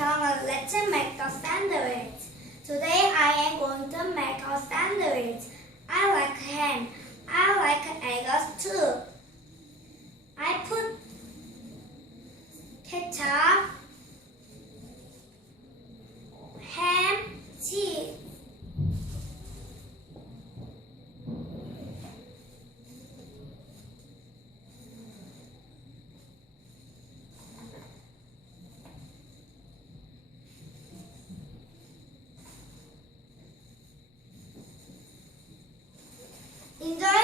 Let's make a sandwich. Today I am going to make a sandwich. I like ham. I like eggs too. I put ketchup, ham, cheese. Enjoy